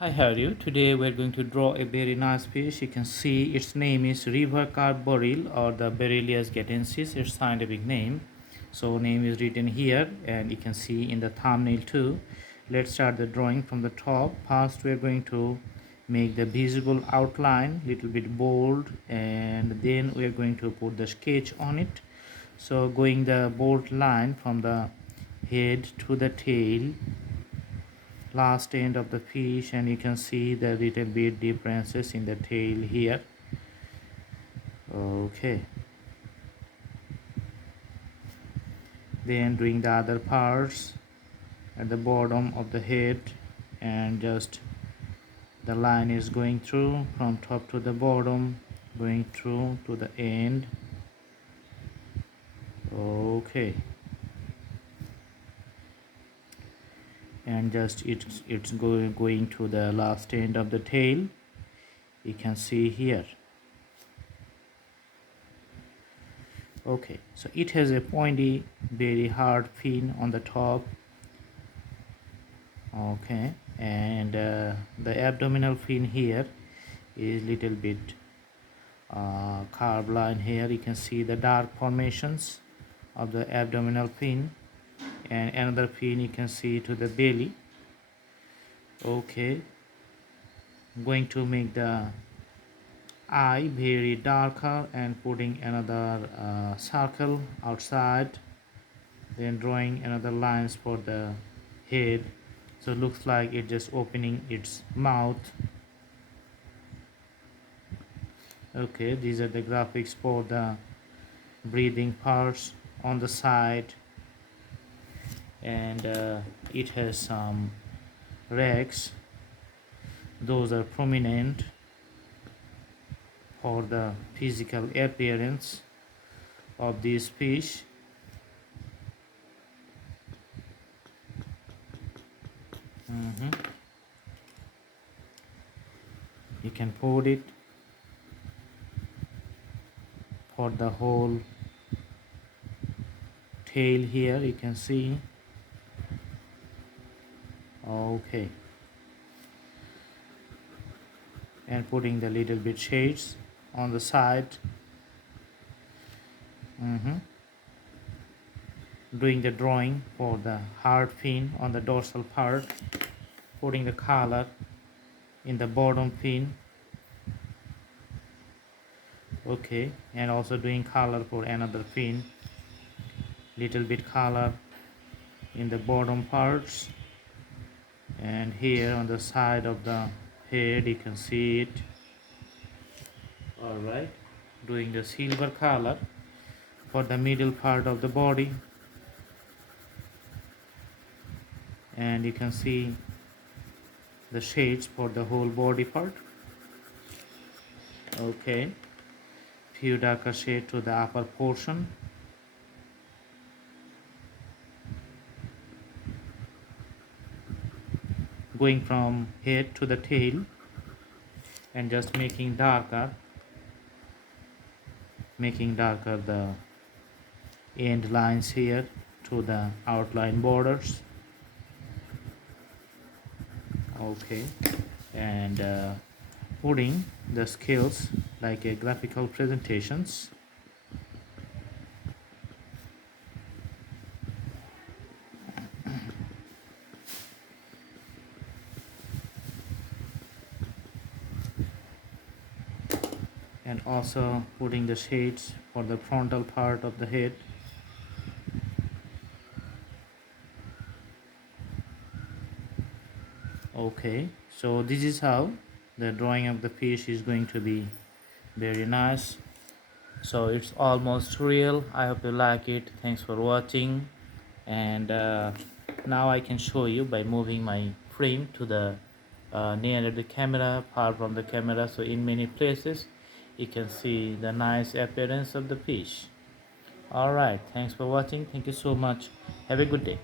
Hi, how are you? Today we're going to draw a very nice fish. You can see its name is river carp baril or the Barilius gatensis, its scientific name. So name is written here and you can see in the thumbnail too. Let's start the drawing from the top. First we're going to make the visible outline little bit bold, and then we're going to put the sketch on it. So going the bold line from the head to the tail, last end of the fish, and you can see the little bit differences in the tail here. Okay, then doing the other parts at the bottom of the head, and just the line is going through from top to the bottom, going through to the end. Okay, and just it's going to the last end of the tail, you can see here. Okay, so it has a pointy, very hard fin on the top. Okay, and the abdominal fin here is little bit carved line here. You can see the dark formations of the abdominal fin, and another fin you can see to the belly. Okay, going to make the eye very darker and putting another circle outside, then drawing another lines for the head. So it looks like it just opening its mouth. Okay, these are the graphics for the breathing parts on the side, and it has some rags. Those are prominent for the physical appearance of this fish. You can put it for the whole tail here, you can see. Okay, and putting the little bit shades on the side. Doing the drawing for the hard fin on the dorsal part, putting the color in the bottom fin. Okay, and also doing color for another fin, little bit color in the bottom parts, and here on the side of the head you can see it. All right, doing the silver color for the middle part of the body, and you can see the shades for the whole body part. Okay, few darker shade to the upper portion. Going from head to the tail and just making darker the end lines here to the outline borders. Okay, and putting the skills like a graphical presentations. And also putting the shades for the frontal part of the head. Okay, so this is how the drawing of the fish is going to be. Very nice. So it's almost real. I hope you like it. Thanks for watching. And now I can show you by moving my frame to the near the camera, far from the camera. So in many places you can see the nice appearance of the fish. All right, thanks for watching. Thank you so much. Have a good day.